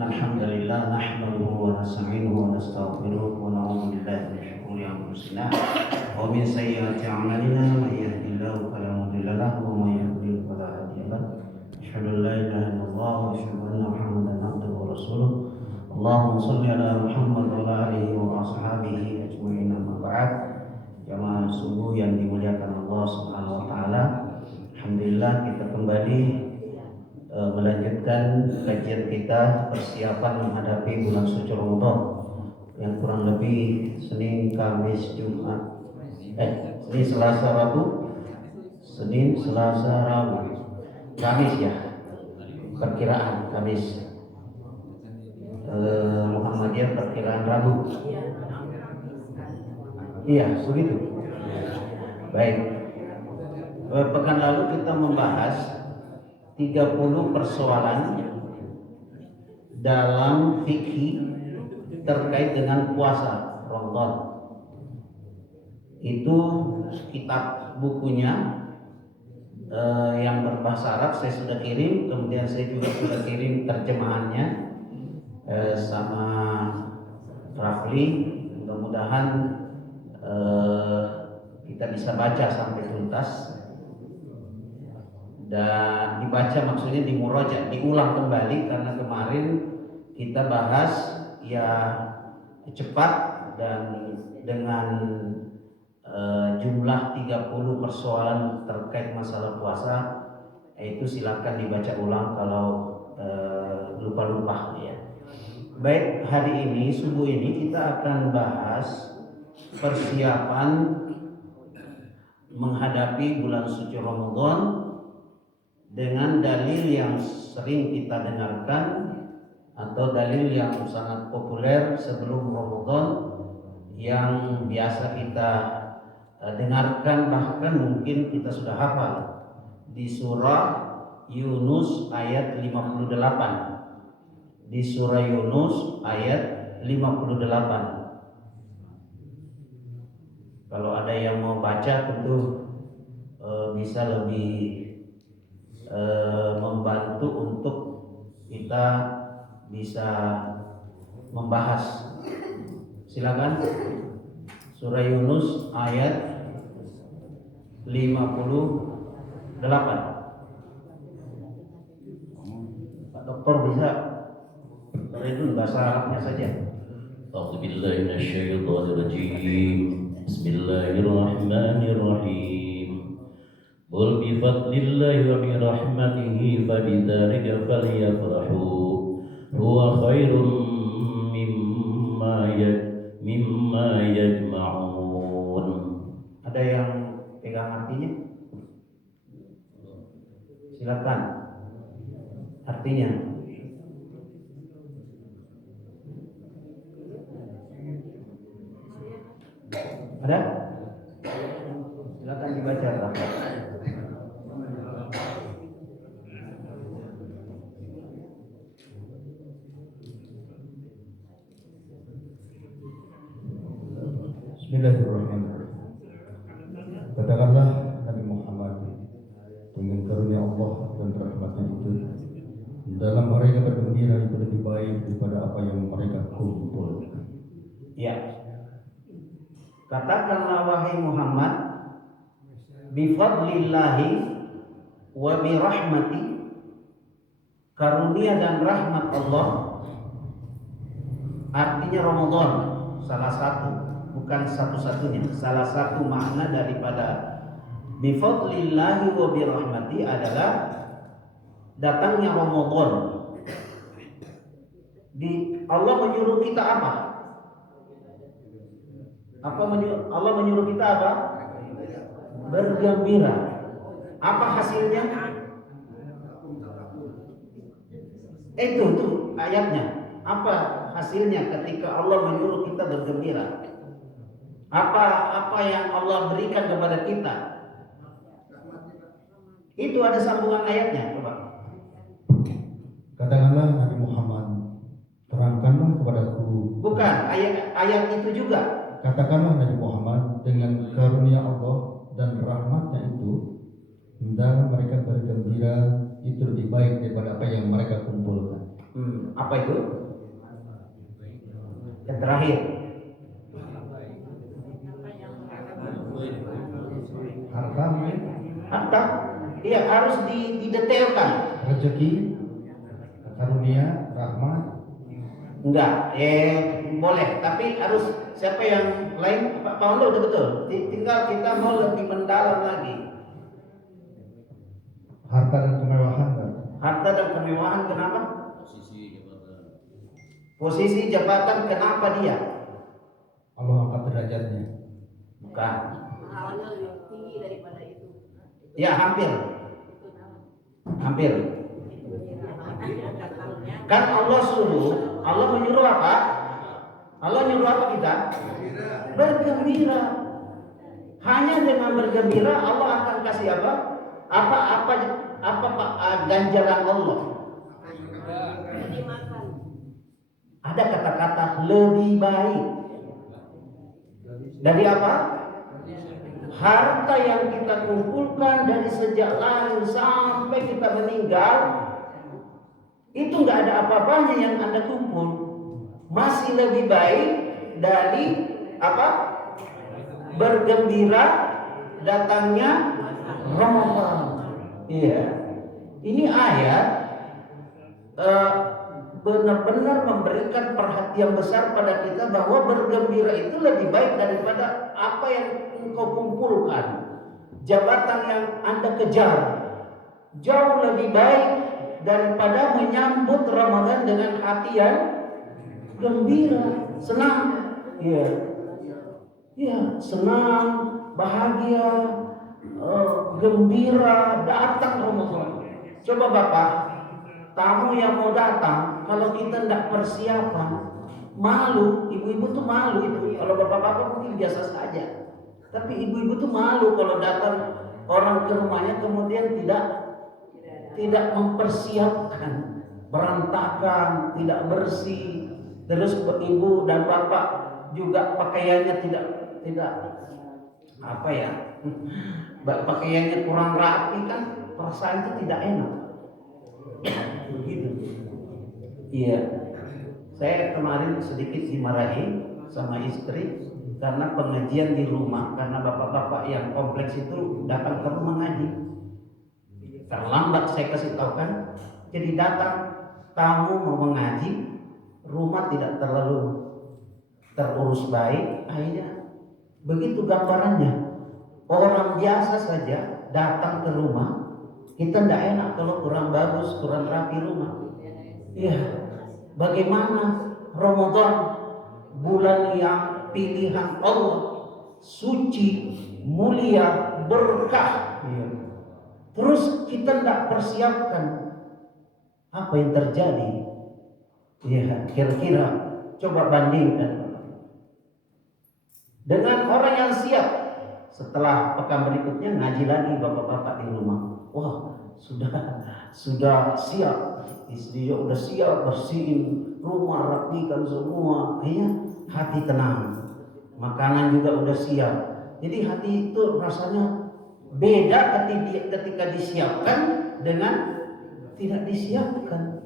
إن الحمد لله نحمده ونستعينه ونستغفره ونعوذ بالله من شرور أنفسنا ومن سيئات أعمالنا من يهده الله فلا مضل له ومن يضلل فلا هادي له أشهد أن لا إله إلا الله وأشهد أن محمدا عبده ورسوله اللهم صل على محمد وعلى آله وأصحابه أجمعين أما بعد. Jamaah subuh yang dimuliakan Allah Subhanahu wa taala. Alhamdulillah kita kembali melanjutkan kajian kita persiapan menghadapi bulan suci Ramadan yang kurang lebih Senin, Kamis, Jumat, Senin, Selasa, Rabu, Senin, Selasa, Rabu, Kamis ya, perkiraan Kamis, Muhammadiyah perkiraan Rabu. Iya, begitu. Baik. Pekan lalu kita membahas 30 persoalan dalam fikih terkait dengan puasa Ramadan. Itu kitab bukunya yang berbahasa Arab saya sudah kirim, kemudian saya juga sudah kirim terjemahannya sama Rafli. Mudah-mudahan kita bisa baca sampai tuntas dan dibaca, maksudnya dimurojaah, diulang kembali, karena kemarin kita bahas ya cepat dan dengan jumlah 30 persoalan terkait masalah puasa. Itu silakan dibaca ulang kalau lupa-lupa ya. Baik, hari ini subuh ini kita akan bahas persiapan menghadapi bulan suci Ramadan dengan dalil yang sering kita dengarkan atau dalil yang sangat populer sebelum Ramadan yang biasa kita dengarkan, bahkan mungkin kita sudah hafal, di surah Yunus ayat 58. Di surah Yunus ayat 58. Kalau ada yang mau baca tentu bisa lebih membantu untuk kita bisa membahas. Silakan. Surah Yunus ayat 58. Pak Dokter bisa itu bahasa Arabnya saja. A'udzubillahi minasyaitonirrajim. Bismillahirrahmanirrahim. Qul bi fadlillahi wa bi rahmatihi fabidzalika falyafrahu huwa khairum mimma yajma'un. Ada yang pegang artinya? Silakan. Artinya ada? Silakan dibaca, Pak. Bismillahirrahmanirrahim. Katakanlah Nabi Muhammad, dengan karunia Allah dan rahmatnya itu, dalam mereka bergembira itu lebih baik daripada apa yang mereka kumpulkan. Ya. Katakanlah wahai Muhammad, bifadlillahi wa birahmati, karunia dan rahmat Allah. Artinya Ramadan salah satu, bukan satu-satunya, salah satu makna daripada bifadlillahi wa birahmati adalah datangnya Ramadan. Allah menyuruh kita apa? Allah menyuruh kita apa? Bergembira. Apa hasilnya? Itu ayatnya. Apa hasilnya ketika Allah menyuruh kita bergembira? Apa yang Allah berikan kepada kita? Itu ada sambungan ayatnya, coba. Katakanlah Nabi Muhammad, terangkanlah kepadaku. Bukan, ayat itu juga. Katakanlah Nabi Muhammad, dengan karunia Allah dan rahmatnya itu, hendaklah mereka bergembira, itu lebih baik daripada apa yang mereka kumpulkan. Apa itu? Yang terakhir. Harta. Iya, harus didetailkan. Rezeki, karunia, rahmat. Enggak, boleh, tapi harus siapa yang lain? Pak Paulo udah betul. Tinggal kita mau lebih mendalam lagi. Harta dan kemewahan, Pak. Harta dan kemewahan kenapa? Posisi jabatan. Posisi jabatan kenapa dia? Allah angkat derajatnya. Bukan. Pahalanya lebih tinggi daripada itu. Ya, hampir. Hampir. Datangnya Kan Allah suruh, Allah menyuruh apa? Allah nyuruh apa kita? Bergembira. Hanya dengan bergembira Allah akan kasih apa? Apa ganjaran Allah? dimakan. Ada kata-kata lebih baik. Dari apa? Harta yang kita kumpulkan dari sejak lahir sampai kita meninggal, itu nggak ada apa-apanya yang Anda kumpul. Masih lebih baik dari apa? Bergembira datangnya Ramadan. Iya. Ini ayat benar-benar memberikan perhatian besar pada kita bahwa bergembira itu lebih baik daripada apa yang engkau kumpulkan. Jabatan yang Anda kejar jauh lebih baik daripada menyambut Ramadan dengan hati yang gembira, senang. Iya. Ya, senang, bahagia, gembira datang Ramadan. Coba Bapak, tamu yang mau datang, kalau kita tidak persiapan, malu. Ibu-ibu tuh malu itu. Kalau bapak-bapak mungkin biasa saja, tapi ibu-ibu tuh malu kalau datang orang ke rumahnya kemudian tidak mempersiapkan, berantakan, tidak bersih. Terus ibu dan bapak juga pakaiannya tidak apa ya, pakaiannya kurang rapi, kan perasaan itu tidak enak. Begitu. Iya. Saya kemarin sedikit dimarahi sama istri karena pengajian di rumah, karena bapak-bapak yang kompleks itu datang ke rumah ngaji. Terlambat saya kasih tahu kan. Jadi datang tamu mau mengaji, rumah tidak terlalu terurus baik, akhirnya begitu gambarannya. Orang biasa saja datang ke rumah, kita tidak enak kalau kurang bagus, kurang rapi rumah. Iya. Bagaimana Ramadan, bulan yang pilihan Allah, suci, mulia, berkah. Iya. Terus kita tidak persiapkan, apa yang terjadi? Iya, kira-kira coba bandingkan dengan orang yang siap. Setelah pekan berikutnya ngaji lagi bapak-bapak di rumah. Wah, sudah siap. Istri udah siap bersihin rumah, rapikan semua. Akhirnya hati tenang. Makanan juga udah siap. Jadi hati itu rasanya beda ketika disiapkan dengan tidak disiapkan.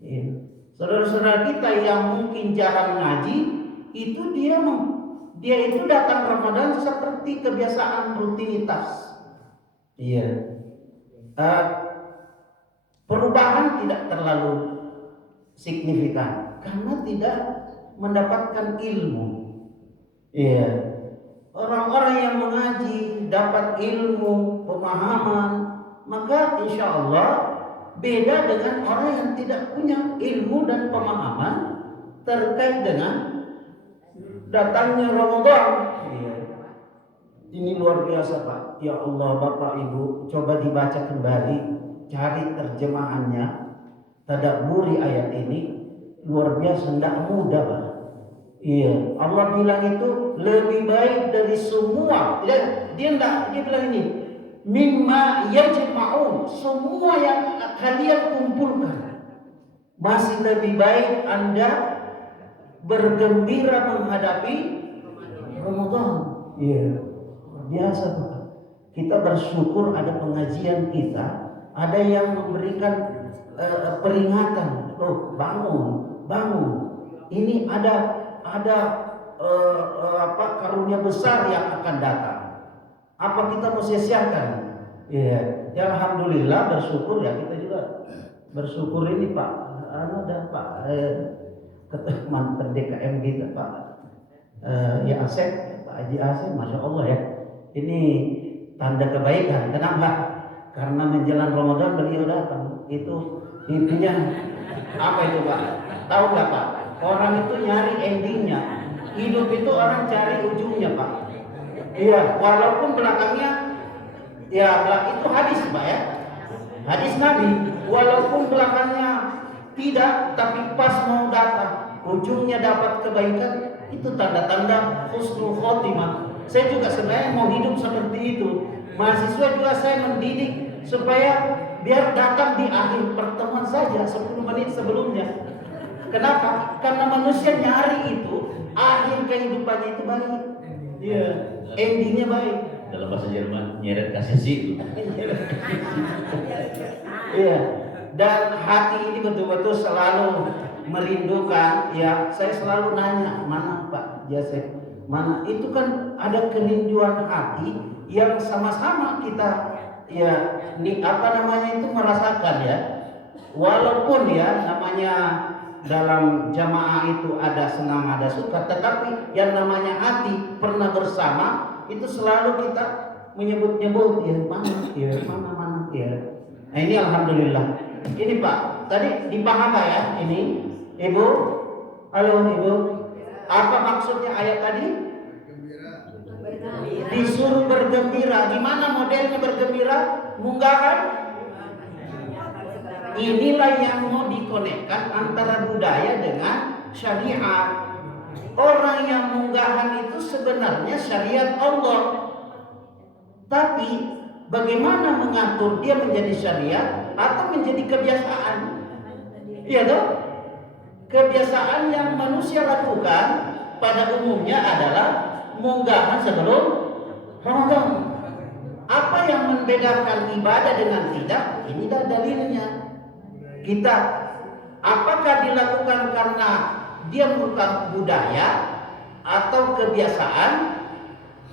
Ya. Saudara-saudara kita yang mungkin jarang ngaji, itu dia itu datang Ramadan seperti kebiasaan rutinitas. Iya. Perubahan tidak terlalu signifikan karena tidak mendapatkan ilmu. Iya. Orang-orang yang mengaji dapat ilmu, pemahaman, maka insya Allah beda dengan orang yang tidak punya ilmu dan pemahaman terkait dengan datangnya Ramadan. Iya. Ini luar biasa Pak. Ya Allah, Bapak Ibu, coba dibaca kembali, cari terjemahannya, tadabburi ayat ini, luar biasa, tidak mudah Pak. Iya, Allah bilang itu lebih baik dari semua. Dia bilang ini, mimma yajma'un, semua yang kalian kumpulkan. Masih lebih baik Anda bergembira menghadapi Ramadan. Iya, biasa Pak. Kita bersyukur ada pengajian kita, ada yang memberikan peringatan. loh bangun. Ini ada karunia besar yang akan datang. Apa kita mau sia-siakan? Ya, alhamdulillah bersyukur ya, kita juga bersyukur ini Pak. Ada Pak mantan DKM kita Pak ya Asep, Pak Haji Asep, masya Allah ya. Ini tanda kebaikan. Kenapa? Karena menjelang Ramadan beliau datang. Itu intinya apa itu Pak? Tahu nggak Pak? Orang itu nyari endingnya. Hidup itu orang cari ujungnya Pak. Iya, walaupun belakangnya ya itu hadis Pak ya. Hadis Nabi, walaupun belakangnya tidak, tapi pas mau datang ujungnya dapat kebaikan, itu tanda-tanda husnul khotimah. Saya juga sebenarnya mau hidup seperti itu. Mahasiswa juga saya mendidik supaya biar datang di akhir pertemuan saja 10 menit sebelumnya. Kenapa? Karena manusia nyari itu akhir kehidupannya itu baik. Iya, endingnya baik. Dalam bahasa Jerman nyeret kasih. Iya. Dan hati ini betul-betul selalu merindukan. Ya, saya selalu nanya, mana Pak Jasep? Mana? Itu kan ada kerinduan hati yang sama-sama kita ya itu merasakan ya. Walaupun ya namanya dalam jamaah itu ada senang ada suka, tetapi yang namanya hati pernah bersama itu selalu kita menyebut-nyebut ya mana ya. Nah ini alhamdulillah. Ini Pak, tadi dipaham nggak ya ini Ibu? Halo Ibu, apa maksudnya ayat tadi? Disuruh bergembira. Gimana modelnya bergembira? Munggahan. Inilah yang mau dikonekkan antara budaya dengan syariat. Orang yang munggahan itu sebenarnya syariat Allah. Tapi bagaimana mengatur dia menjadi syariat atau menjadi kebiasaan? Iya dong? Kebiasaan yang manusia lakukan pada umumnya adalah munggahan sebelum Ramadan. Apa yang membedakan ibadah dengan tidak? Ini dah dalilnya. Kita apakah dilakukan karena dia merupakan budaya atau kebiasaan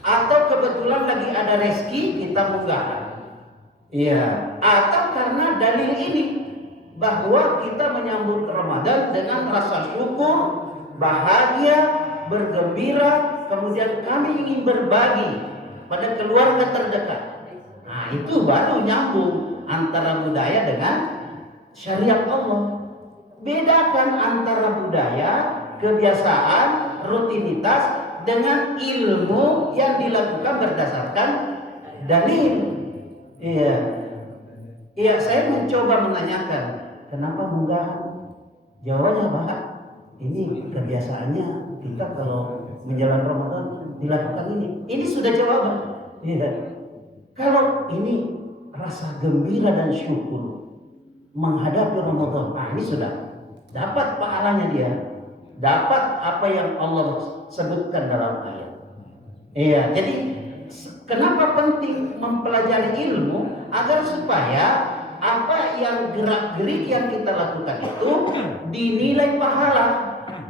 atau kebetulan lagi ada rezeki kita munggahan? Iya, atau karena dalil ini bahwa kita menyambut Ramadan dengan rasa syukur, bahagia, bergembira, kemudian kami ingin berbagi pada keluarga terdekat. Nah, itu baru nyambung antara budaya dengan syariat Allah. Bedakan antara budaya, kebiasaan, rutinitas dengan ilmu yang dilakukan berdasarkan dalil. Iya, saya mencoba menanyakan, kenapa munggahan? Jawabannya Pak, ini kebiasaannya kita kalau menjelang Ramadan dilakukan ini. Ini sudah jawaban. Iya. Kalau ini rasa gembira dan syukur menghadapi Ramadan, nah ini sudah dapat pahalanya dia, dapat apa yang Allah sebutkan dalam ayat. Iya, jadi kenapa penting mempelajari ilmu agar supaya apa yang gerak-gerik yang kita lakukan itu dinilai pahala.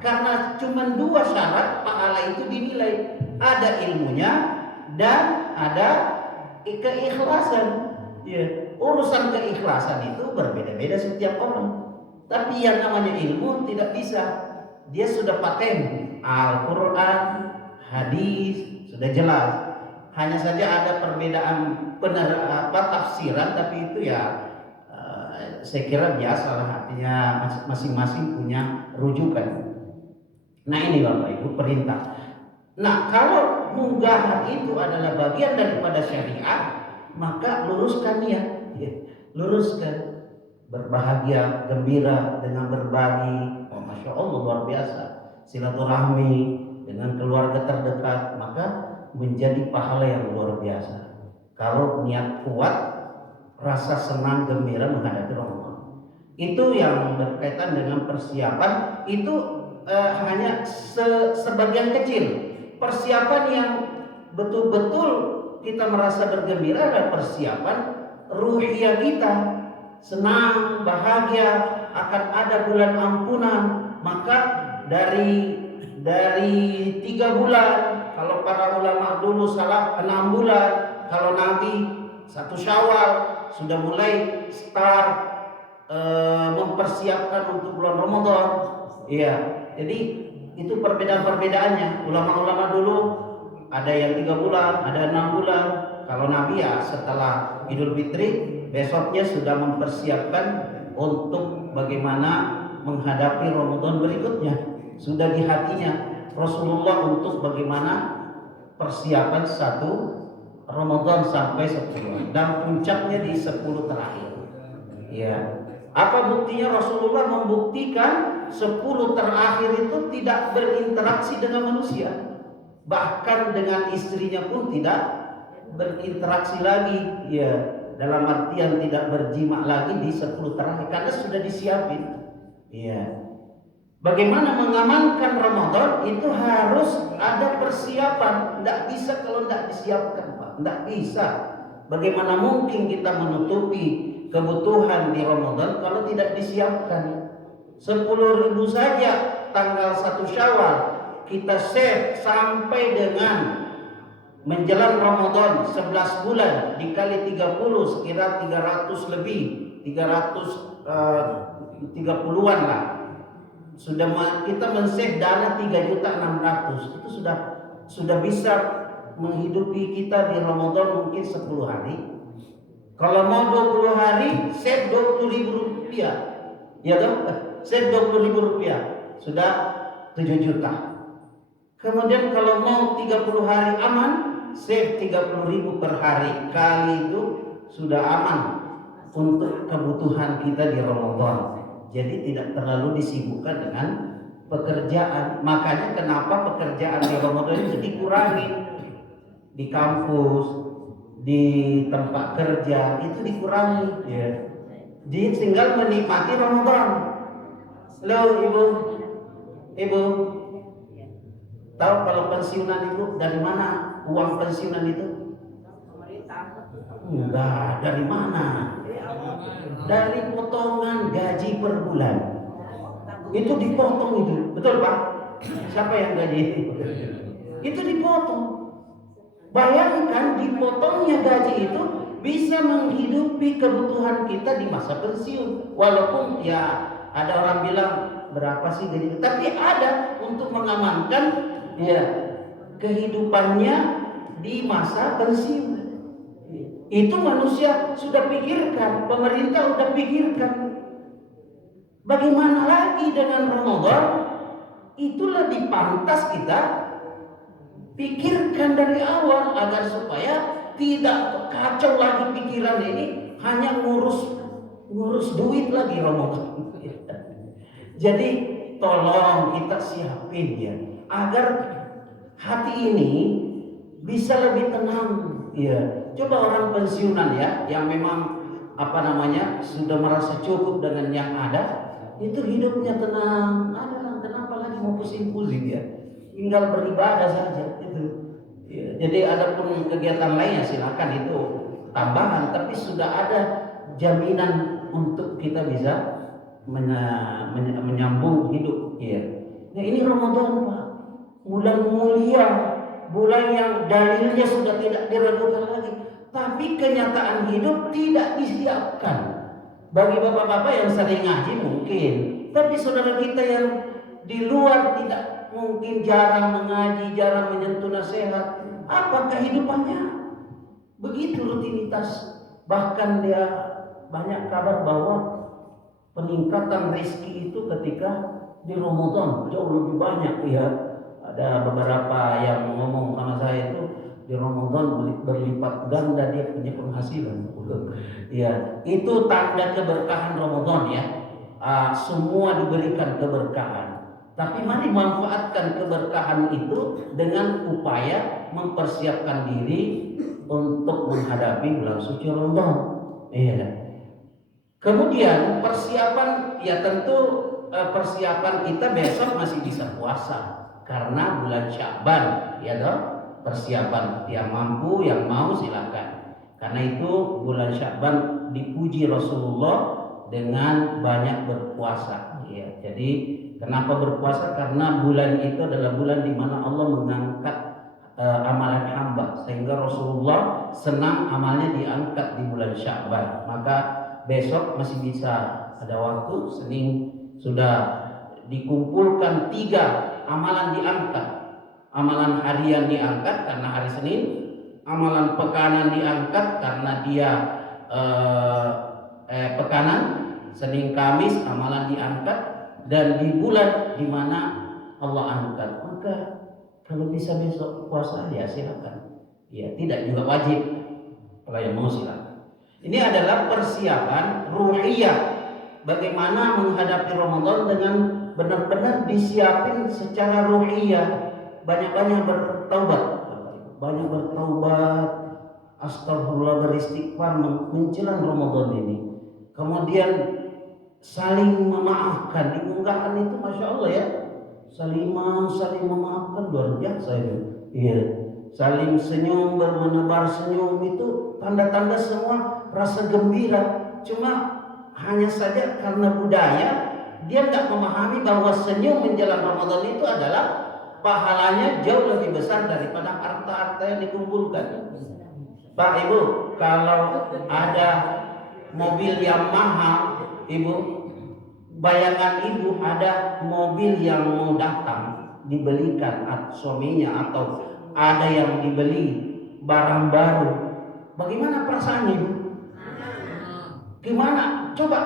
Karena cuma 2 syarat pahala itu dinilai, ada ilmunya dan ada keikhlasan. Ya, urusan keikhlasan itu berbeda-beda setiap orang. Tapi yang namanya ilmu tidak bisa. Dia sudah paten Al-Quran, hadis, sudah jelas. Hanya saja ada perbedaan tafsiran, tapi itu ya saya kira biasa lah, artinya masing-masing punya rujukan. Nah ini Bapak Ibu perintah. Nah kalau munggahan itu adalah bagian daripada syariat, maka luruskan niat, luruskan, berbahagia, gembira dengan berbagi. Oh, masya Allah luar biasa. Silaturahmi dengan keluarga terdekat, maka menjadi pahala yang luar biasa. Kalau niat kuat, rasa senang gembira menghadapi Ramadan. Itu yang berkaitan dengan persiapan itu hanya sebagian kecil. Persiapan yang betul-betul kita merasa bergembira adalah persiapan ruhiyah kita, senang, bahagia, akan ada bulan ampunan. Maka dari 3 bulan, kalau para ulama dulu salah 6 bulan, kalau Nabi 1 Syawal sudah mulai start mempersiapkan untuk bulan Ramadan. Iya, jadi itu perbedaan-perbedaannya. Ulama-ulama dulu ada yang 3 bulan, ada 6 bulan. Kalau Nabi ya setelah Idul Fitri besoknya sudah mempersiapkan untuk bagaimana menghadapi Ramadan berikutnya. Sudah di hatinya Rasulullah untuk bagaimana persiapan 1 Ramadan sampai 10 dan puncaknya di 10 terakhir. Ya. Apa buktinya? Rasulullah membuktikan 10 terakhir itu tidak berinteraksi dengan manusia. Bahkan dengan istrinya pun tidak berinteraksi lagi. Ya, dalam artian tidak berjima lagi di 10 terakhir karena sudah disiapin. Ya. Bagaimana mengamankan Ramadan itu harus ada persiapan. Tidak bisa kalau tidak disiapkan, Pak. Tidak bisa. Bagaimana mungkin kita menutupi kebutuhan di Ramadan kalau tidak disiapkan? 10.000 saja tanggal 1 Syawal kita save sampai dengan menjelang Ramadan 11 bulan dikali 30 sekira 300 lebih, 330-an lah. Sudah kita men-save dana 3.600.000. Itu sudah bisa menghidupi kita di Ramadan mungkin 10 hari. Kalau mau 20 hari, save 20.000 rupiah. Ya toh? Save 20.000 rupiah. Sudah 7 juta. Kemudian kalau mau 30 hari aman, save 30.000 per hari. Kali itu sudah aman untuk kebutuhan kita di Ramadan. Jadi tidak terlalu disibukkan dengan pekerjaan. Makanya kenapa pekerjaan di Ramadan itu dikurangi. Di kampus, di tempat kerja itu dikurangi, ya. Jadi tinggal menikmati Ramadan. Halo ibu, tahu kalau pensiunan itu dari mana uang pensiunan itu? Enggak, dari mana? Dari potongan gaji per bulan. Itu dipotong itu, betul Pak? Siapa yang gaji itu? Itu dipotong. Bayangkan dipotongnya gaji itu bisa menghidupi kebutuhan kita di masa pensiun. Walaupun ya ada orang bilang berapa sih gaji, tapi ada untuk mengamankan ya kehidupannya di masa pensiun. Itu manusia sudah pikirkan, pemerintah sudah pikirkan. Bagaimana lagi dengan Ramadan? Itu lebih pantas kita pikirkan dari awal agar supaya tidak kacau lagi pikiran ini, hanya ngurus duit lagi Ramadan. Jadi tolong kita siapin ya agar hati ini bisa lebih tenang ya. Coba orang pensiunan ya yang memang sudah merasa cukup dengan yang ada, itu hidupnya tenang. Kenapa lagi mau pusing-pusing ya? Tinggal beribadah saja itu. Ya, jadi adapun kegiatan lainnya silakan, itu tambahan, tapi sudah ada jaminan untuk kita bisa menyambung hidup ya. Nah, ini Ramadan Pak, bulan mulia, bulan yang dalilnya sudah tidak diragukan lagi, tapi kenyataan hidup tidak disiapkan. Bagi bapak-bapak yang sering ngaji mungkin, tapi saudara kita yang di luar tidak mungkin, jarang mengaji, jarang menyentuh nasihat, apa kehidupannya? Begitu rutinitas. Bahkan dia banyak kabar bahwa peningkatan rezeki itu ketika di Ramadan jauh lebih banyak ya. Ada beberapa yang ngomong sama saya itu di Ramadan berlipat ganda dia punya penghasilan. Ya, itu tanda keberkahan Ramadan ya. Semua diberikan keberkahan. Tapi mari manfaatkan keberkahan itu dengan upaya mempersiapkan diri untuk menghadapi bulan suci Ramadan. Iya. Kemudian persiapan ya tentu persiapan kita besok masih bisa puasa karena bulan Sya'ban ya toh. Persiapan yang mampu, yang mau silakan. Karena itu bulan Sya'ban dipuji Rasulullah dengan banyak berpuasa. Ya, jadi kenapa berpuasa? Karena bulan itu adalah bulan di mana Allah mengangkat amalan hamba, sehingga Rasulullah senang amalnya diangkat di bulan Sya'ban. Maka besok masih bisa ada waktu. Senin sudah dikumpulkan 3 amalan diangkat. Amalan harian diangkat karena hari Senin, amalan pekanan diangkat karena dia pekanan, Senin Kamis amalan diangkat, dan di bulan di mana Allah angkat. Maka kalau bisa besok puasa ya silakan. Ya, tidak juga wajib. Kalau yang mau silakan. Ini adalah persiapan ruhiyah bagaimana menghadapi Ramadan dengan benar-benar disiapin secara ruhiyah. Banyak-banyak bertaubat, astagfirullah, beristighfar menjelang Ramadan ini. Kemudian saling memaafkan. Di unggahan itu Masya Allah ya, saling memaafkan luar biasa itu. Iya, saling senyum, menebar senyum, itu tanda-tanda semua rasa gembira. Cuma hanya saja karena budaya dia tidak memahami bahwa senyum menjelang Ramadan itu adalah pahalanya jauh lebih besar daripada harta-harta yang dikumpulkan. Pak Ibu, kalau ada mobil yang mahal, Ibu, bayangan Ibu ada mobil yang mau datang dibelikan suaminya, atau ada yang dibeli barang baru, bagaimana perasaan Ibu? Gimana? Coba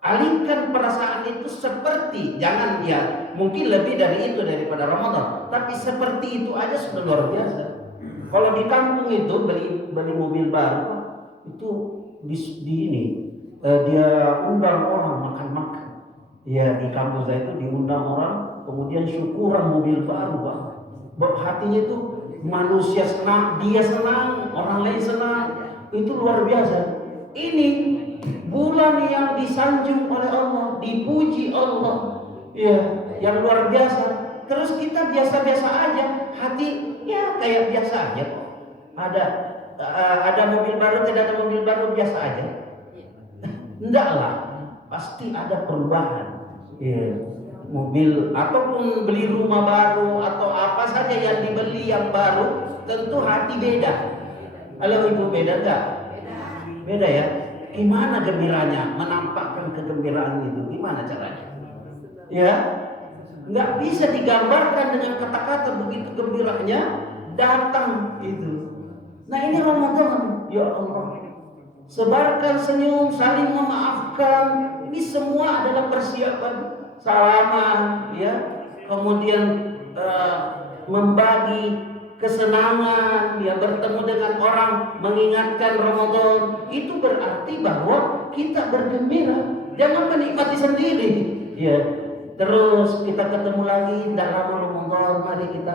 alihkan perasaan itu seperti, jangan dia mungkin lebih dari itu daripada Ramadan, tapi seperti itu aja sudah luar biasa. Kalau di kampung itu beli mobil baru itu di ini dia undang orang makan-makan. Ya, di kampung saya itu diundang orang, kemudian syukuran mobil baru, Pak. Hatinya itu manusia senang, dia senang, orang lain senang, itu luar biasa. Ini bulan yang disanjung oleh Allah, dipuji Allah, ya, yang luar biasa. Terus kita biasa-biasa aja, hati ya kayak biasa aja kok. Ada mobil baru, tidak ada mobil baru, biasa aja. Enggak lah, pasti ada perubahan. Ya, mobil ataupun beli rumah baru atau apa saja yang dibeli yang baru, tentu hati beda. Halo Ibu, beda enggak? Beda ya. Gimana gembiranya? Menampakkan kegembiraan itu gimana caranya? Ya, nggak bisa digambarkan dengan kata-kata, begitu gembiranya datang itu. Nah ini Ramadan, ya Allah. Sebarkan senyum, saling memaafkan. Ini semua adalah persiapan. Salaman, ya. Kemudian membagi kesenangan, ya, bertemu dengan orang, mengingatkan Ramadan, itu berarti bahwa kita bergembira. Jangan menikmati sendiri, ya. Terus kita ketemu lagi dalam Ramadan, mari kita,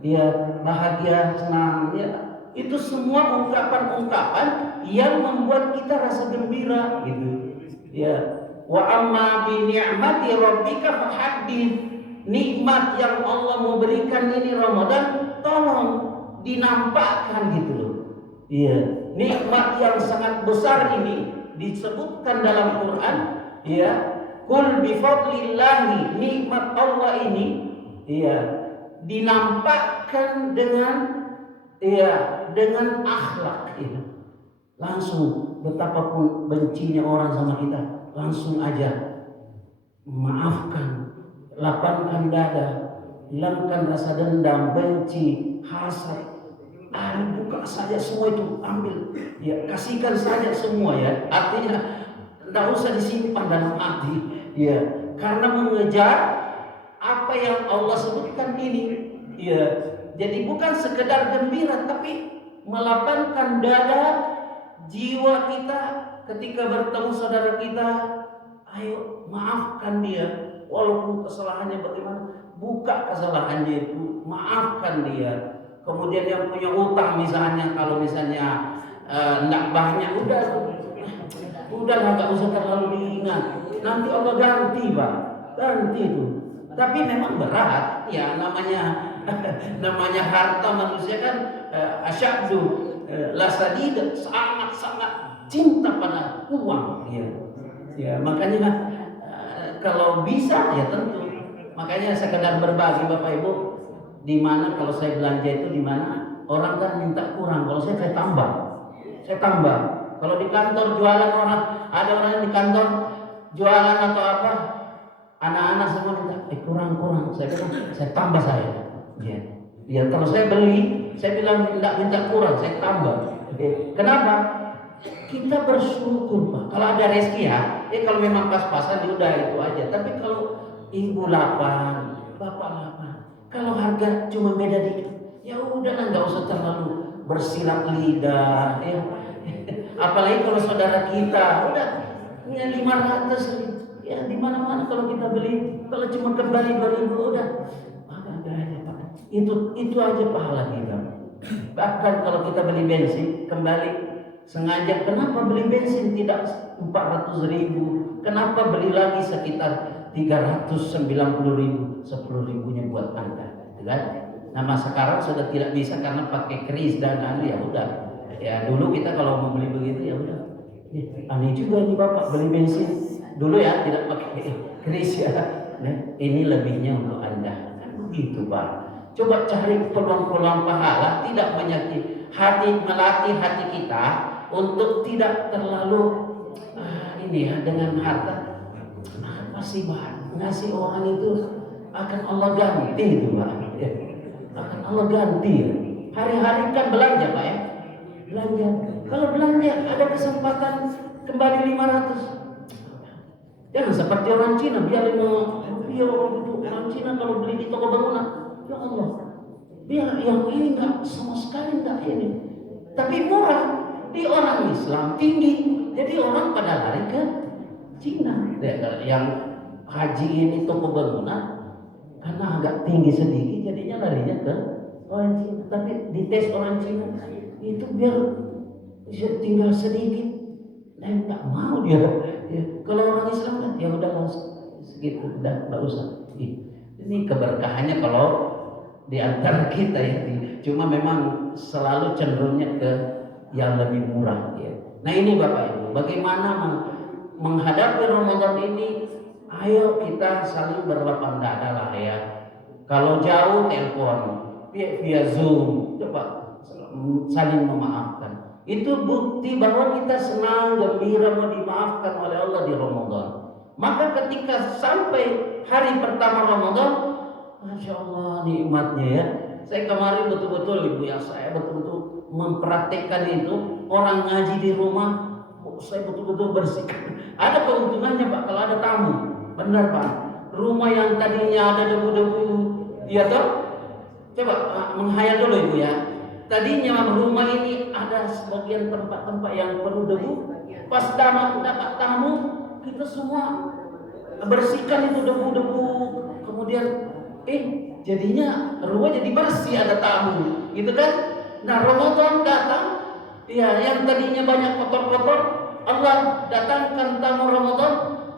ya, bahagia, senang, ya. Itu semua ungkapan-ungkapan yang membuat kita rasa gembira, gitu, ya. Wa amma bi ni'mati rabbika fahaddits. Nikmat yang Allah mau berikan ini Ramadan, tolong dinampakkan gitu loh. Iya, nikmat yang sangat besar ini disebutkan dalam Quran, ya. Qul bi fadlillahi, nikmat Allah ini, ya, dinampakkan dengan, ya, dengan akhlak, ya. Langsung betapapun bencinya orang sama kita, langsung aja maafkan. Lapangkan dada, hilangkan rasa dendam, benci, hasad. Buka saja semua itu, ambil, ya, kasihkan saja semua, ya. Artinya tidak usah disimpan dalam hati, ya. Karena mengejar apa yang Allah sebutkan ini, ya. Jadi bukan sekedar gembira, tapi melapangkan dada jiwa kita ketika bertemu saudara kita. Ayo maafkan dia. Walaupun kesalahannya bagaimana, buka kesalahannya itu, maafkan dia. Kemudian yang punya utang misalnya, kalau misalnya enggak banyak, udah nggak usah terlalu diingat. Nanti Allah ganti, Pak, ganti itu. Tapi memang berat, ya, namanya harta manusia kan asyaddu la sadid, sangat-sangat cinta pada uang, ya. Ya, makanya kalau bisa ya tentu. Makanya sekedar berbagi Bapak Ibu, di mana kalau saya belanja itu di mana orang kan minta kurang, kalau saya tambah. Saya tambah. Kalau di kantor jualan orang, ada orang yang di kantor jualan atau apa, anak-anak semua minta kurang. Saya bilang saya tambah saya. Ya. Ya kalau saya beli, saya bilang tidak minta kurang, saya tambah. Kenapa? Kita bersyukur Pak. Kalau ada rezeki ya, kalau memang pas-pasan udah itu aja. Tapi kalau ibu lapar, bapak lapar, kalau harga cuma beda dikit, ya udahlah nggak usah terlalu bersilat lidah. Ya. Apalagi kalau saudara kita udah punya 500, ya di mana-mana kalau kita beli, kalau cuma kembali 2000 udah ada aja Pak. Itu aja pahala kita. Bahkan kalau kita beli bensin kembali sengaja, kenapa beli bensin tidak 400.000, kenapa beli lagi sekitar 390.000, 10.000-nya buat Anda, kan? Nah sekarang sudah tidak bisa karena pakai kris dan ya udah. Ya dulu kita kalau mau beli begitu ya udah. Aneh juga nih Bapak beli bensin dulu ya tidak pakai kris ya. Nah, ini lebihnya untuk Anda, kan begitu Pak. Coba cari peluang-peluang pahala, tidak menyakiti hati, melatih hati kita untuk tidak terlalu ini ya dengan harta. Apa sih Pak? Ngasih orang itu akan Allah ganti itu Pak. Ya. Akan Allah ganti. Hari-hari kan belanja Pak ya. Belanja. Kalau belanja ada kesempatan kembali 500. Jangan seperti orang Cina biar 5 rupiah orang Cina kalau beli di toko bangunan. Ya Allah. Biar yang ini enggak sama sekali enggak ini. Tapi murah. Di orang Islam tinggi, jadi orang pada lari ke Cina. Yang haji ini toko bangunan karena agak tinggi sedikit, jadinya larinya ke orang Cina. Tapi dites orang Cina itu biar tinggal sedikit, dan nggak mau dia. Ya, kalau orang Islam kan ya udah segitu, udah nggak usah. Ini keberkahannya kalau di antara kita ya. Cuma memang selalu cenderungnya ke yang lebih murah ya. Nah ini Bapak Ibu, bagaimana menghadapi Ramadan ini? Ayo kita saling berlapang dada lah ya. Kalau jauh telepon via Zoom, coba saling memaafkan. Itu bukti bahwa kita senang, gembira mau dimaafkan oleh Allah di Ramadan. Maka ketika sampai hari pertama Ramadan, Masya Allah nikmatnya ya. Saya kemarin betul-betul Ibu ya, saya betul-betul mempraktekkan itu. Orang ngaji di rumah, saya betul-betul bersihkan. Ada keuntungannya Pak kalau ada tamu. Benar Pak. Rumah yang tadinya ada debu-debu, ya toh? Coba menghayal dulu Ibu ya. Tadinya rumah ini ada sebagian tempat-tempat yang penuh debu. Pas dapat tamu, kita semua bersihkan itu debu-debu. Kemudian jadinya rumah jadi bersih, ada tamu, gitu kan? Nah Ramadan datang, ya yang tadinya banyak kotor-kotor, Allah datangkan tamu Ramadan,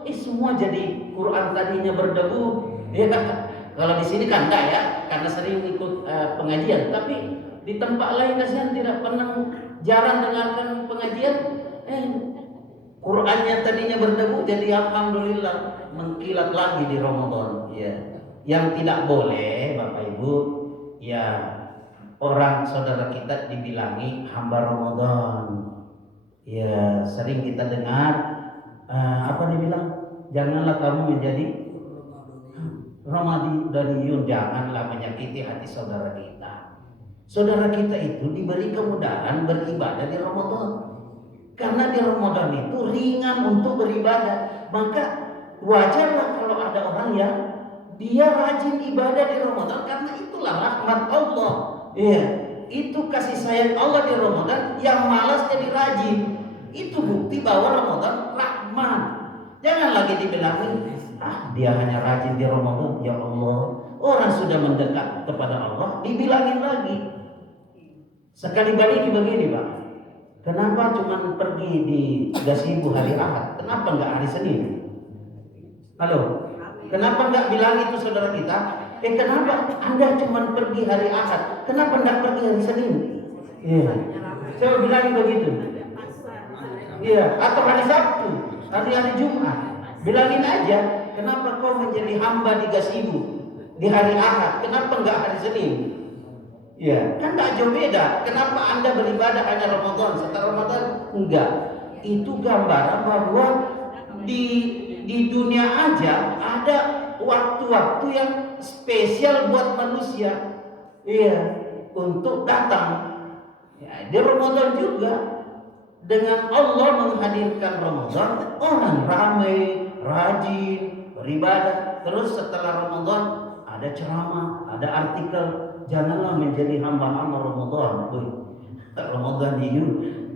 semua jadi Quran tadinya berdebu, ya kan? Kalau di sini kan enggak ya, karena sering ikut pengajian. Tapi di tempat lain kasihan tidak pernah, jarang dengarkan pengajian. Qurannya tadinya berdebu, jadi alhamdulillah mengkilat lagi di Ramadan. Ya, yang tidak boleh Bapak Ibu, ya orang saudara kita dibilangi hamba Ramadan. Ya sering kita dengar apa dibilang, janganlah kamu menjadi Ramadhaniyun, janganlah menyakiti hati saudara kita. Saudara kita itu diberi kemudahan beribadah di Ramadan. Karena di Ramadan itu ringan untuk beribadah. Maka wajarlah kalau ada orang yang dia rajin ibadah di Ramadan, karena itulah rahmat Allah. Iya, itu kasih sayang Allah di Ramadan. Yang malas jadi rajin. Itu bukti bahwa Ramadan rahmat. Jangan lagi dibilangin, dia hanya rajin di Ramadan. Ya Allah, orang sudah mendekat kepada Allah, dibilangin lagi. Sekali balik begini Pak, kenapa cuma pergi di gazebo hari Ahad? Kenapa enggak hari Senin? Halo, kenapa enggak bilang itu saudara kita? Kenapa Anda cuma pergi hari Ahad? Kenapa enggak pergi hari Senin? Iya, saya bilang begitu. Iya, atau hari Sabtu. hari-hari Jumat. Bilangin aja, kenapa kau menjadi hamba di gazebo di hari Ahad? Kenapa enggak hari Senin? Ya, kan enggak jauh beda. Kenapa Anda beribadah hanya Ramadan? Setelah Ramadan enggak. Itu gambaran bahwa di dunia aja ada waktu-waktu yang spesial buat manusia. Iya, untuk datang. Ya, di Ramadan juga dengan Allah menghadirkan Ramadan, orang ramai, rajin, beribadah. Terus setelah Ramadan ada ceramah, ada artikel, janganlah menjadi hamba-hamba Ramadan. Ramadan itu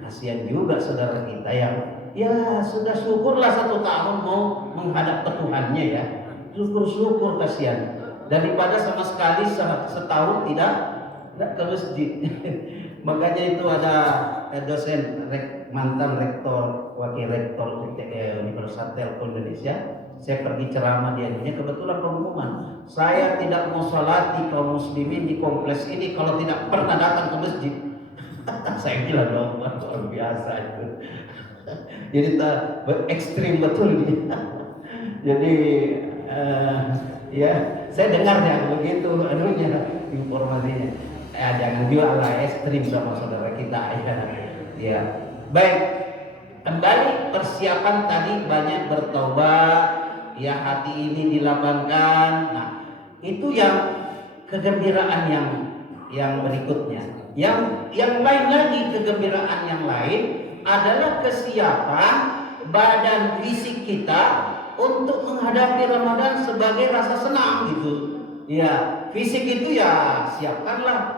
kasihan juga saudara kita yang ya sudah syukurlah 1 tahun mau menghadap ke Tuhannya ya. Syukur kasihan. Daripada sama sekali setahun tidak ke masjid. Makanya itu ada dosen mantan rektor, wakil rektor Universitas Telkom Indonesia. Saya pergi ceramah di Indonesia, kebetulan pengumuman, saya tidak mau salati kaum muslimin di kompleks ini kalau tidak pernah datang ke masjid. Saya bilang dong, luar biasa itu. Jadi ekstrim betul dia. Jadi ya saya dengar ya begitu anunya informasinya. Jangan juga lah ekstrim sama saudara kita ya. Baik, kembali persiapan tadi banyak bertobat ya, hati ini dilapangkan. Nah, itu yang kegembiraan yang berikutnya. Yang lain lagi, kegembiraan yang lain adalah kesiapan badan fisik kita untuk menghadapi Ramadan sebagai rasa senang gitu. Ya, fisik itu ya siapkanlah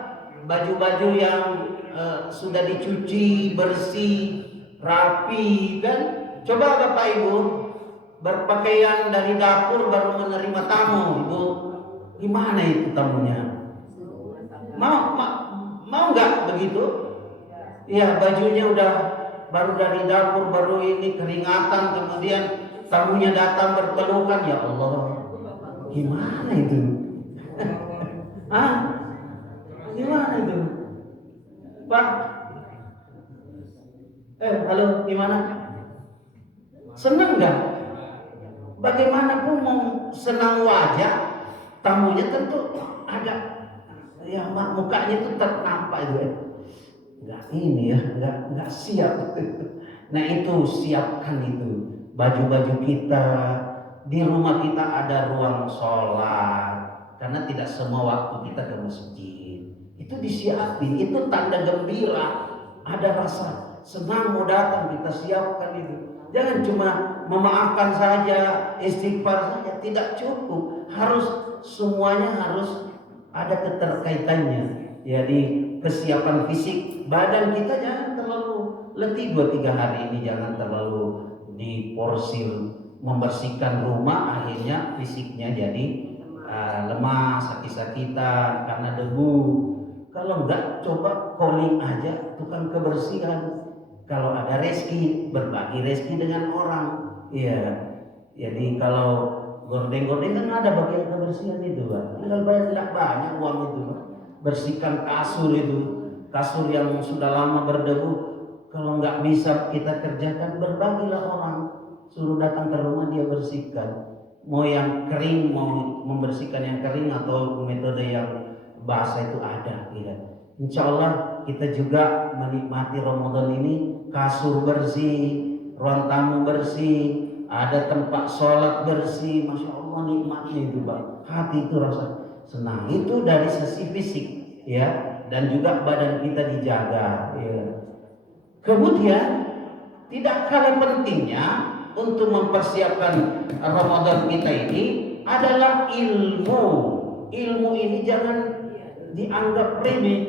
baju-baju yang sudah dicuci bersih, rapi kan. Coba Bapak Ibu berpakaian dari dapur baru menerima tamu, Ibu. Gimana itu tamunya? Mau nggak begitu? Ya, bajunya udah baru dari dapur, baru ini keringatan, kemudian tamunya datang berpelukan, ya Allah, gimana itu? Gimana itu? Pak, halo, gimana? Senang nggak? Bagaimanapun mau senang wajah, tamunya tentu ada. Ya, mukanya itu ternampak itu ya. Nggak siap. Nah itu siapkan itu baju-baju kita. Di rumah kita ada ruang sholat, karena tidak semua waktu kita ke masjid. Itu disiapin, itu tanda gembira. Ada rasa senang mau datang, kita siapkan itu. Jangan cuma memaafkan saja, istighfar saja, tidak cukup. Semuanya harus ada keterkaitannya. Jadi kesiapan fisik badan kita jangan terlalu letih 2-3 hari ini, jangan terlalu diporsir membersihkan rumah, akhirnya fisiknya jadi lemah, sakit-sakitan karena debu. Kalau enggak, coba calling aja tukang kebersihan. Kalau ada rezeki, berbagi rezeki dengan orang. Iya. Jadi kalau gordeng-gordeng kan ada bagian kebersihan itu, Pak. Tinggal bayar, tidak banyak uang itu, Pak. Bersihkan kasur itu, kasur yang sudah lama berdebu. Kalau nggak bisa kita kerjakan, berbagilah orang. Suruh datang ke rumah, dia bersihkan. Mau yang kering, mau membersihkan yang kering atau metode yang basah itu ada. Ya. Insya Allah kita juga menikmati Ramadan ini, kasur bersih, ruang tamu bersih, ada tempat sholat bersih, Masya Allah nikmatnya itu, Pak. Hati itu rasa senang. Itu dari sisi fisik, ya, dan juga badan kita dijaga. Ya. Kemudian tidak kalah pentingnya untuk mempersiapkan Ramadan kita ini adalah ilmu. Ilmu ini jangan dianggap remeh.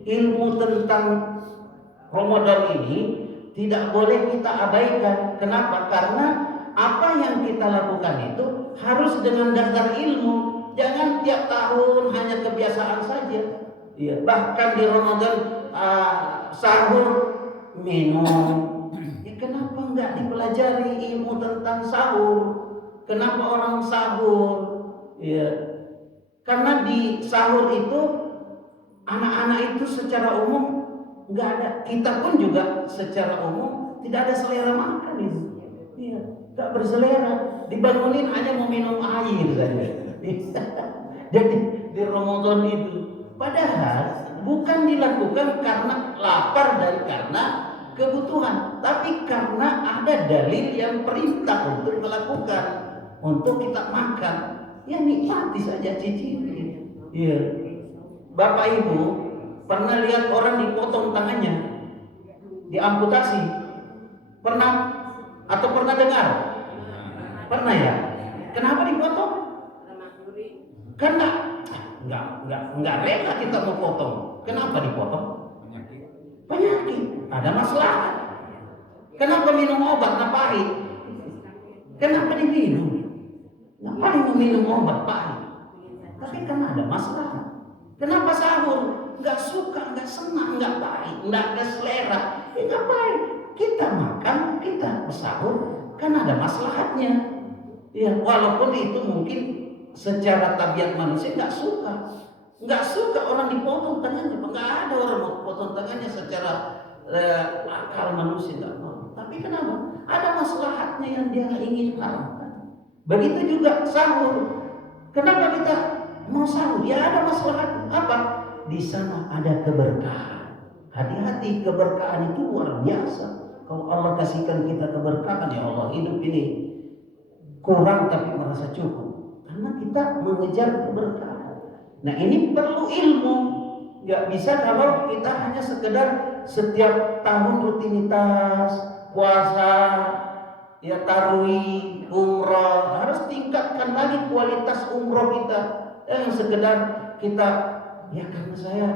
Ilmu tentang Ramadan ini tidak boleh kita abaikan. Kenapa? Karena apa yang kita lakukan itu harus dengan dasar ilmu. Jangan tiap tahun hanya kebiasaan saja. Ya, bahkan di Ramadan sahur minum. Ya, kenapa enggak dipelajari ilmu tentang sahur? Kenapa orang sahur? Ya, karena di sahur itu anak-anak itu secara umum enggak ada. Kita pun juga secara umum tidak ada selera makan itu. Ya. nggak berselera. Dibangunin hanya mau minum air saja. Jadi di Ramadan itu, padahal bukan dilakukan karena lapar dan karena kebutuhan, tapi karena ada dalil yang perintah untuk melakukan, untuk kita makan. Ya nikmati saja, cicipi. Iya. Bapak Ibu pernah lihat orang dipotong tangannya, diamputasi? Pernah? Atau pernah dengar? Pernah ya? Kenapa dipotong? Karena nggak rela kita mau potong. Kenapa dipotong? Penyakit. Ada masalah. Kenapa minum obat pahit? Kenapa diminum? Ngapain mau minum obat pahit? Tapi karena ada masalah. Kenapa sahur? Nggak suka, nggak senang, nggak baik, nggak ada selera. Ngapain? Kita makan, kita sahur, kan ada maslahatnya. Ya, walaupun itu mungkin secara tabiat manusia nggak suka orang dipotong tangannya. Nggak ada orang mau potong tangannya secara akal manusia nggak mau. Tapi kenapa? Ada maslahatnya yang dia ingin haramkan. Begitu juga sahur. Kenapa kita mau sahur? Ya ada maslahat. Apa? Di sana ada keberkahan. Hati-hati, keberkahan itu luar biasa. Kalau Allah kasihkan kita keberkahan, ya Allah, hidup ini kurang tapi merasa cukup. Karena kita mengejar keberkahan. Nah ini perlu ilmu. Gak bisa kalau kita hanya sekedar setiap tahun rutinitas puasa, ya tarawih, umroh. Harus tingkatkan lagi kualitas umroh kita. Yang sekedar kita, ya karena saya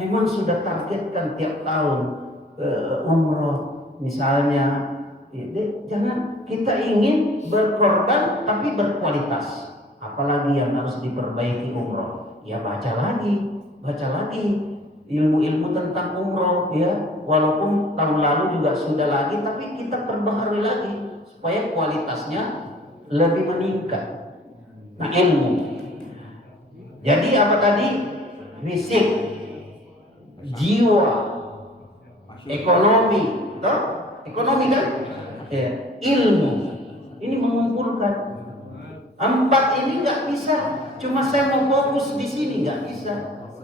memang sudah targetkan tiap tahun umroh misalnya. Jangan, kita ingin berkorban tapi berkualitas. Apalagi yang harus diperbaiki umroh, ya baca lagi ilmu-ilmu tentang umroh, ya walaupun tahun lalu juga sudah lagi, tapi kita perbaharui lagi supaya kualitasnya lebih meningkat. Nah ilmu, jadi apa tadi? Fisik, jiwa, ekonomi, toh? Ekonomi kan? Ya, ilmu. Ini mengumpulkan. 4 ini nggak bisa. Cuma saya mau fokus di sini nggak bisa.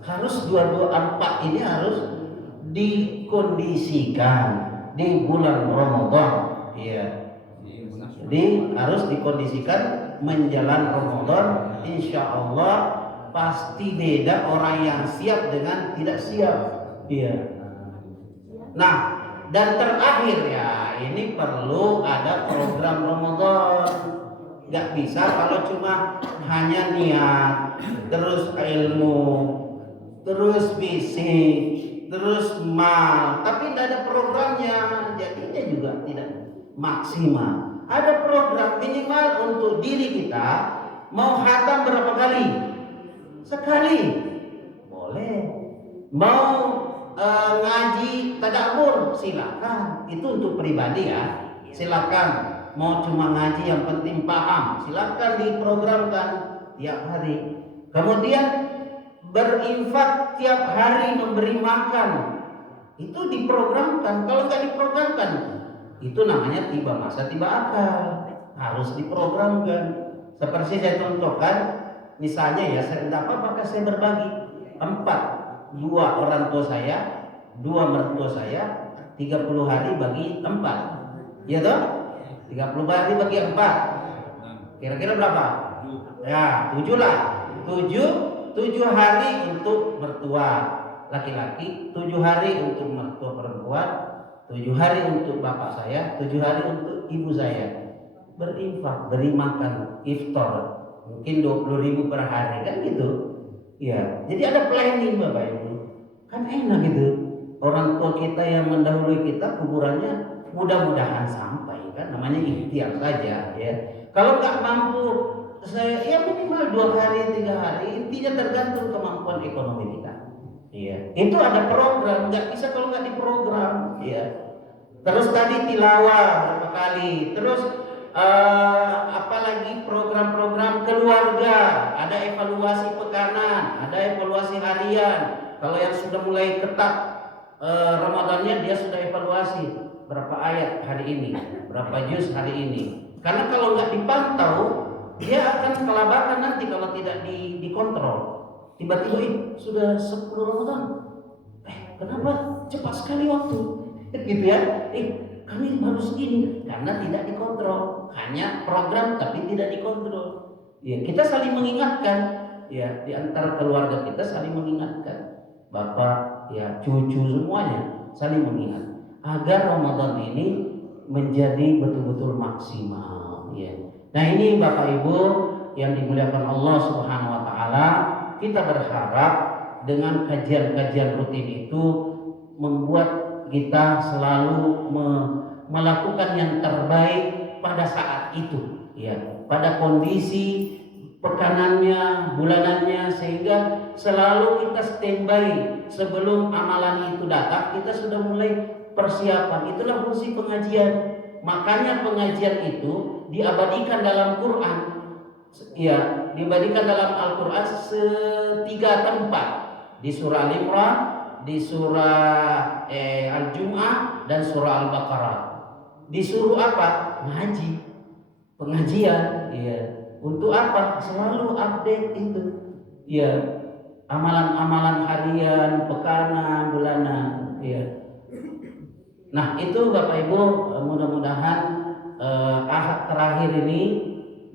Harus dua-dua 4 ini harus dikondisikan di bulan Ramadan. Iya. Jadi harus dikondisikan menjelang Ramadan. Insya Allah pasti beda orang yang siap dengan tidak siap. Iya. Nah, dan terakhir ya, ini perlu ada program Ramadan. Gak bisa kalau cuma hanya niat, terus ilmu, terus fisik, terus mal, tapi tidak ada programnya, jadinya juga tidak maksimal. Ada program minimal untuk diri kita. Mau khatam berapa kali? Sekali, boleh. Mau ngaji tadabbur, silakan. Itu untuk pribadi ya, silakan. Mau cuma ngaji yang penting paham, silakan diprogramkan tiap hari. Kemudian berinfak tiap hari, memberi makan, itu diprogramkan. Kalau nggak diprogramkan, itu namanya tiba masa tiba akal. Harus diprogramkan. Seperti saya contohkan, misalnya ya, saya tidak apa-apa saya berbagi 4, 2 orang tua saya, 2 mertua saya, 30 hari bagi 4, ya toh? 30 hari bagi 4, kira-kira berapa? Ya 7 lah. 7 hari untuk mertua laki-laki, 7 hari untuk mertua perempuan, 7 hari untuk bapak saya, 7 hari untuk ibu saya. Berinfak, beri makan, iftar, mungkin 20.000 per hari, kan gitu. Ya, jadi ada planning Bapak Ibu. Kan enak gitu. Orang tua kita yang mendahului kita kuburannya mudah-mudahan sampai, kan namanya ikhtiar saja ya. Kalau nggak mampu, saya ya minimal 2 hari 3 hari, intinya tergantung kemampuan ekonomi kita. Iya, itu ada program, nggak bisa kalau nggak diprogram. Iya. Terus tadi tilawah berapa kali, terus apalagi program-program keluarga, ada evaluasi pekanan, ada evaluasi harian. Kalau yang sudah mulai ketat Ramadannya, dia sudah evaluasi berapa ayat hari ini, berapa juz hari ini, Karena kalau nggak dipantau, dia akan kelabakan nanti kalau tidak dikontrol. Tiba-tiba sudah 10 Ramadan. Kenapa cepat sekali waktu? Gitu ya. Kami baru segini karena tidak dikontrol. Hanya program tapi tidak dikontrol. Ya, kita saling mengingatkan. Ya, di antara keluarga kita saling mengingatkan. Bapak, ya, cucu semuanya saling mengingat agar Ramadan ini menjadi betul-betul maksimal. Ya. Nah, ini Bapak Ibu yang dimuliakan Allah Subhanahu wa taala, kita berharap dengan kajian-kajian rutin itu membuat kita selalu melakukan yang terbaik pada saat itu, ya, pada kondisi pekanannya, bulanannya, sehingga selalu kita standby sebelum amalan itu datang, kita sudah mulai persiapan. Itulah fungsi pengajian. Makanya pengajian itu diabadikan dalam Quran, ya, diabadikan dalam Al-Quran setiga tempat, di surah Al-Imran, di surah Al-Jum'ah, dan surah Al-Baqarah. Disuruh apa? Ngaji, pengajian, ya. Untuk apa? Selalu update itu, ya, amalan-amalan harian, pekanan, bulanan, ya. Nah, itu Bapak Ibu, mudah-mudahan ahad terakhir ini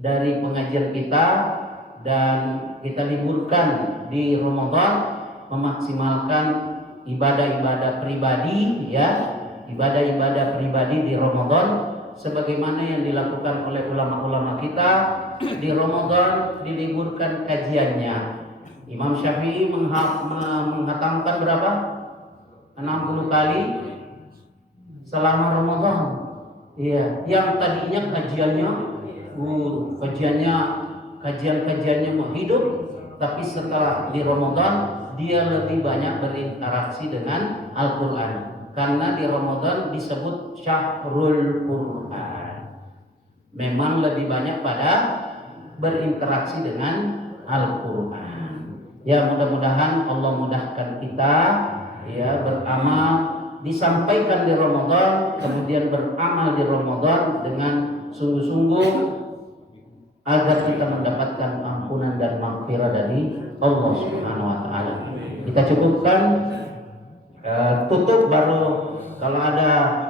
dari pengajian kita, dan kita liburkan di Ramadan, memaksimalkan ibadah-ibadah pribadi, ya, ibadah-ibadah pribadi di Ramadan sebagaimana yang dilakukan oleh ulama-ulama kita. Di Ramadan diliburkan kajiannya. Imam Syafi'i menghatamkan berapa? 60 kali selama Ramadan. Iya, yang tadinya kajiannya mau hidup, tapi setelah di Ramadan dia lebih banyak berinteraksi dengan Al-Qur'an. Karena di Ramadan disebut Syahrul Qur'an. Memang lebih banyak pada berinteraksi dengan Al-Qur'an. Ya, mudah-mudahan Allah mudahkan kita, ya, beramal, disampaikan di Ramadan, kemudian beramal di Ramadan dengan sungguh-sungguh agar kita mendapatkan ampunan dan maghfirah dari Allah Subhanahu wa taala. Kita cukupkan, tutup baru kalau ada